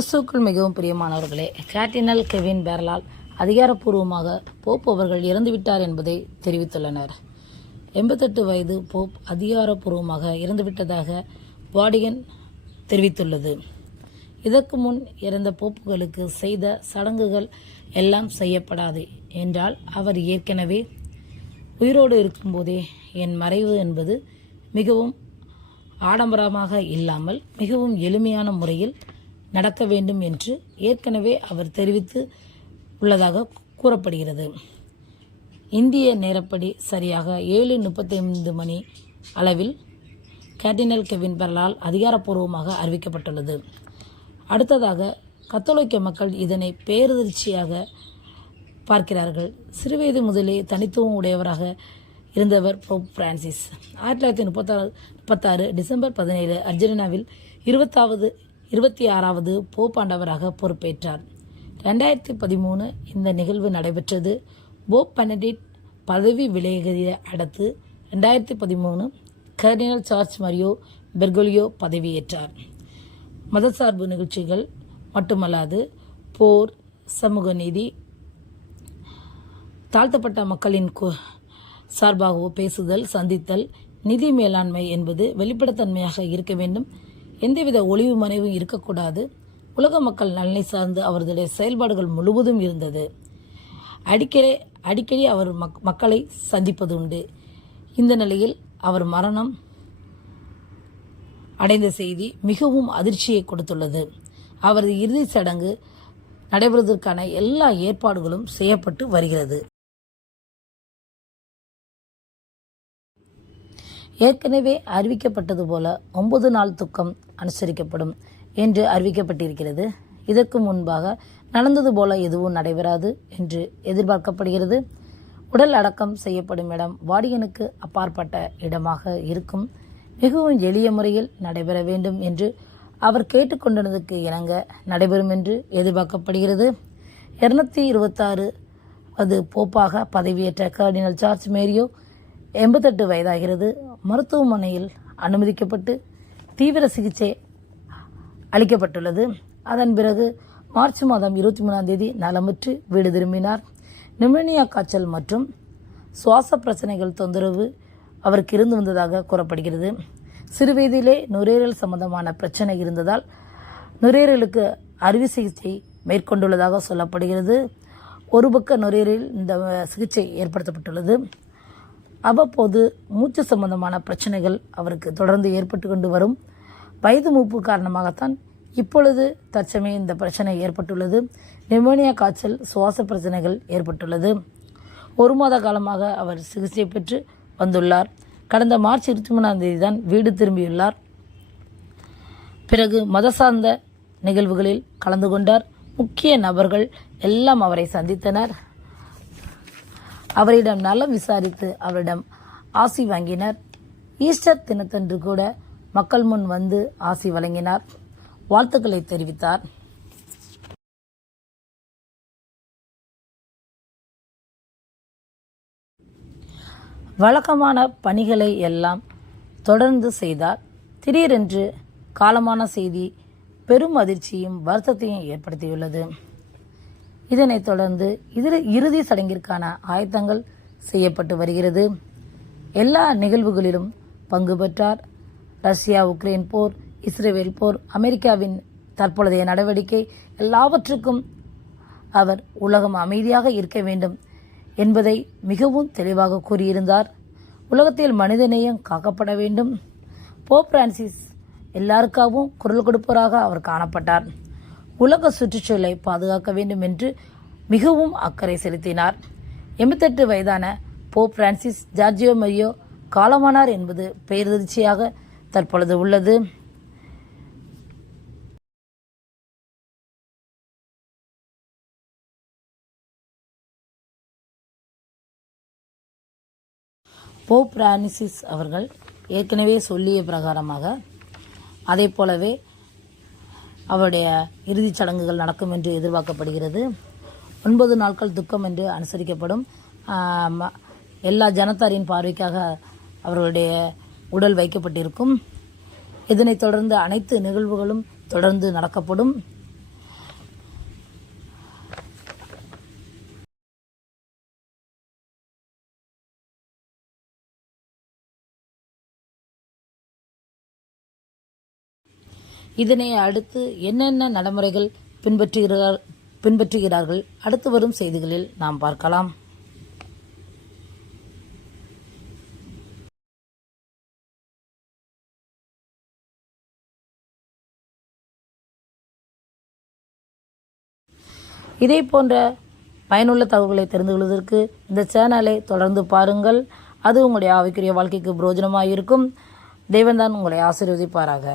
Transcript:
கிறிஸ்துவுக்குள் மிகவும் பிரியமானவர்களே, கேர்டினல் கெவின் பெர்லால் அதிகாரப்பூர்வமாக போப் அவர்கள் இறந்துவிட்டார் என்பதை தெரிவித்துள்ளனர். 88 வயது போப் அதிகாரப்பூர்வமாக இறந்துவிட்டதாக வாடிகன் தெரிவித்துள்ளது. இதற்கு முன் இறந்த போப்புகளுக்கு செய்த சடங்குகள் எல்லாம் செய்யப்படாது என்றால் அவர் ஏற்கனவே உயிரோடு இருக்கும்போதே என் மறைவு என்பது மிகவும் ஆடம்பரமாக இல்லாமல் மிகவும் எளிமையான முறையில் நடக்க வேண்டும் என்று ஏற்கனவே அவர் தெரிவித்து உள்ளதாக கூறப்படுகிறது. இந்திய நேரப்படி சரியாக 7:35 மணி அளவில் கேர்டினல் கெவின் பெர்லால் அதிகாரப்பூர்வமாக அறிவிக்கப்பட்டுள்ளது. அடுத்ததாக கத்தோலிக்க மக்கள் இதனை பேரதிர்ச்சியாக பார்க்கிறார்கள். சிறுவயது முதலே தனித்துவம் உடையவராக இருந்தவர் போப் பிரான்சிஸ் 1936 டிசம்பர் 17 அர்ஜென்டினாவில் 26வது போப் ஆண்டவராக பொறுப்பேற்றார். 2013 இந்த நிகழ்வு நடைபெற்றது. போப் பெனடிக்ட் பதவி விலகியதை அடுத்து 2013 கர்தினால் ஜார்ஜ் மரியோ பெர்கோலியோ பதவியேற்றார். மதசார்பு நிகழ்ச்சிகள் மட்டுமல்லாது போர், சமூக நீதி, தாழ்த்தப்பட்ட மக்களின் சார்பாகவோ பேசுதல், சந்தித்தல், நிதி மேலாண்மை என்பது வெளிப்படைத்தன்மையாக இருக்க வேண்டும். எந்தவித ஒளிவு மறைவும் இருக்கக்கூடாது. உலக மக்கள் நலனை சார்ந்து அவர்களுடைய செயல்பாடுகள் முழுவதும் இருந்தது. அடிக்கடி அவர் மக்களை சந்திப்பது உண்டு. இந்த நிலையில் அவர் மரணம் அடைந்த செய்தி மிகவும் அதிர்ச்சியை கொடுத்துள்ளது. அவரது இறுதி சடங்கு நடைபெறுவதற்கான எல்லா ஏற்பாடுகளும் செய்யப்பட்டு வருகிறது. ஏற்கனவே அறிவிக்கப்பட்டது போல 9 நாள் துக்கம் அனுசரிக்கப்படும் என்று அறிவிக்கப்பட்டிருக்கிறது. இதற்கு முன்பாக நடந்தது போல எதுவும் நடைபெறாது என்று எதிர்பார்க்கப்படுகிறது. உடல் அடக்கம் செய்யப்படும் இடம் வாடிகனுக்கு அப்பாற்பட்ட இடமாக இருக்கும். மிகவும் எளிய முறையில் நடைபெற வேண்டும் என்று அவர் கேட்டுக்கொண்டதுக்கு இணங்க நடைபெறும் என்று எதிர்பார்க்கப்படுகிறது. 226வது போப்பாக பதவியேற்ற கர்தினால் ஜார்ஜ் மேரியோ 88 வயதாகிறது. மருத்துவமனையில் அனுமதிக்கப்பட்டு தீவிர சிகிச்சை அளிக்கப்பட்டுள்ளது. அதன் பிறகு மார்ச் மாதம் 23 நலமுற்று வீடு திரும்பினார். நிமோனியா காய்ச்சல் மற்றும் சுவாச பிரச்சனைகள் தொந்தரவு அவருக்கு இருந்து வந்ததாக கூறப்படுகிறது. சிறுவயதிலே நுரையீரல் சம்பந்தமான பிரச்சனை இருந்ததால் நுரையீரலுக்கு அறுவை சிகிச்சை மேற்கொண்டுள்ளதாக சொல்லப்படுகிறது. ஒரு பக்க நுரையீரலில் இந்த சிகிச்சை ஏற்படுத்தப்பட்டுள்ளது. அவ்வப்போது மூச்சு சம்பந்தமான பிரச்சனைகள் அவருக்கு தொடர்ந்து ஏற்பட்டு கொண்டு வரும். வயது மூப்பு காரணமாகத்தான் இப்பொழுது தற்சமயம் இந்த பிரச்சனை ஏற்பட்டுள்ளது. நிமோனியா காய்ச்சல், சுவாச பிரச்சனைகள் ஏற்பட்டுள்ளது. 1 மாத காலமாக அவர் சிகிச்சை பெற்று வந்துள்ளார். கடந்த மார்ச் 23 தான் வீடு திரும்பியுள்ளார். பிறகு மத சார்ந்த நிகழ்வுகளில் கலந்து கொண்டார். முக்கிய நபர்கள் எல்லாம் அவரை சந்தித்தனர். அவரிடம் நலம் விசாரித்து அவரிடம் ஆசி வாங்கினர். ஈஸ்டர் தினத்தன்று கூட மக்கள் முன் வந்து ஆசி வழங்கினார், வாழ்த்துக்களை தெரிவித்தார். வழக்கமான பணிகளை எல்லாம் தொடர்ந்து செய்தார். திடீரென்று காலமான செய்தி பெரும் அதிர்ச்சியும் வருத்தத்தையும் ஏற்படுத்தியுள்ளது. இதனைத் தொடர்ந்து இறுதி சடங்கிற்கான ஆயத்தங்கள் செய்யப்பட்டு வருகிறது. எல்லா நிகழ்வுகளிலும் பங்கு பெற்றார். ரஷ்யா உக்ரைன் போர், இஸ்ரேல் போர், அமெரிக்காவின் தற்பொழுதைய நடவடிக்கை எல்லாவற்றுக்கும் அவர் உலகம் அமைதியாக இருக்க வேண்டும் என்பதை மிகவும் தெளிவாக கூறியிருந்தார். உலகத்தில் மனிதநேயம் காக்கப்பட வேண்டும். போப் பிரான்சிஸ் எல்லாருக்காகவும் குரல் கொடுப்பவராக அவர் காணப்பட்டார். உலக சுற்றுச்சூழலை பாதுகாக்க வேண்டும் என்று மிகவும் அக்கறை செலுத்தினார். 88 வயதான போப் பிரான்சிஸ் ஜார்ஜியோ மரியோ காலமானார் என்பது பேரதிர்ச்சியாக தற்பொழுது உள்ளது. போப் பிரான்சிஸ் அவர்கள் ஏற்கனவே சொல்லிய பிரகாரமாக அதே போலவே அவருடைய இறுதிச் சடங்குகள் நடக்கும் என்று எதிர்பார்க்கப்படுகிறது. 9 நாட்கள் துக்கம் என்று அனுசரிக்கப்படும். எல்லா ஜனத்தாரின் பார்வைக்காக அவர்களுடைய உடல் வைக்கப்பட்டிருக்கும். இதனைத் தொடர்ந்து அனைத்து நிகழ்வுகளும் தொடர்ந்து நடக்கப்படும். இதனை அடுத்து என்னென்ன நடைமுறைகள் பின்பற்றுகிறார்கள் அடுத்து வரும் செய்திகளில் நாம் பார்க்கலாம். இதே போன்ற பயனுள்ள தகவல்களை தெரிந்து கொள்வதற்கு இந்த சேனலை தொடர்ந்து பாருங்கள். அது உங்களுடைய ஆவிக்குரிய வாழ்க்கைக்கு பிரயோஜனமாக இருக்கும். தேவன் தான் உங்களை ஆசீர்வதிப்பாராக.